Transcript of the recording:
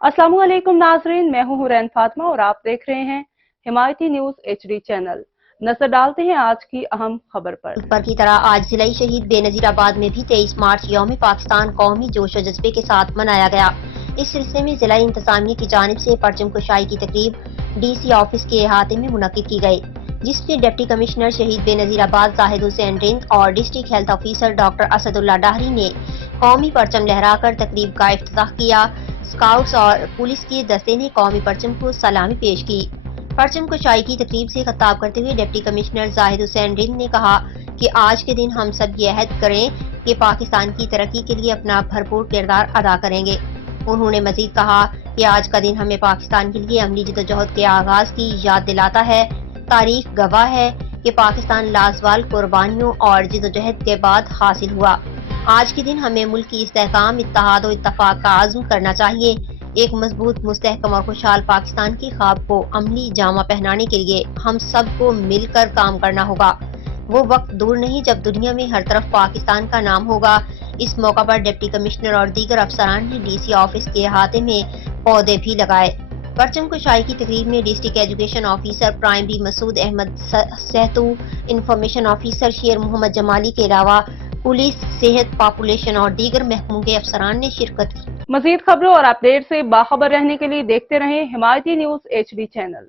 अस्सलाम वालेकुम नाजरीन, मैं हूं हुरैन फातिमा और आप देख रहे हैं हिमायती न्यूज HD चैनल। नजर डालते हैं आज की अहम खबर पर की तरह आज जिला शहीद बेनजीराबाद में भी 23 मार्च यौम पाकिस्तान कौमी जोश और जज्बे के साथ मनाया गया। इस सिलसिले में जिला इंतजामिया की जानिब से परचम कुशाई की तकरीब DC ऑफिस के अहाते में मुनक्किद की गई, जिसमें डिप्टी कमिश्नर शहीद बेनजीराबाद जाहिद हुसैन रिंद और district health officer doctor Asadullah Dahri ने कौमी परचम लहराकर तकरीब का इफ्तिताह किया। स्काउट्स और पुलिस के दस्ते ने कौमी परचम को सलामी पेश की। परचम कुशाई की तकरीब से खिताब करते हुए डिप्टी कमिश्नर जाहिद हुसैन रिंद ने कहा कि आज के दिन हम सब ये अहद करें कि पाकिस्तान की तरक्की के लिए अपना भरपूर किरदार अदा करेंगे। उन्होंने मजीद कहा कि आज का दिन हमें पाकिस्तान के लिए अमली जदोजहद के आगाज की याद दिलाता है। तारीख गवाह है कि पाकिस्तान लाजवाल कुर्बानियों और जदोजहद के बाद हासिल हुआ। आज के दिन हमें मुल्क की इस्तेहकाम, इत्तेहाद और इत्तफाक का आज़म करना चाहिए। एक मजबूत, मुस्तहकम और खुशहाल पाकिस्तान की ख्वाब को अमली जामा पहनाने के लिए हम सबको मिलकर काम करना होगा। वो वक्त दूर नहीं जब दुनिया में हर तरफ पाकिस्तान का नाम होगा। इस मौका पर डिप्टी कमिश्नर और दीगर अफसरान ने DC ऑफिस के अहाते में पौधे भी लगाए। परचम कुशाई की तकरीब में district education officer primary Masood Ahmed Sahtu, information officer Sher Mohammad Jamali के अलावा पुलिस, सेहत, पॉपुलेशन और दीगर महकमों के अफसरान ने शिरकत की। मजीद खबरों और अपडेट से बाखबर रहने के लिए देखते रहें हिमायती न्यूज HD चैनल।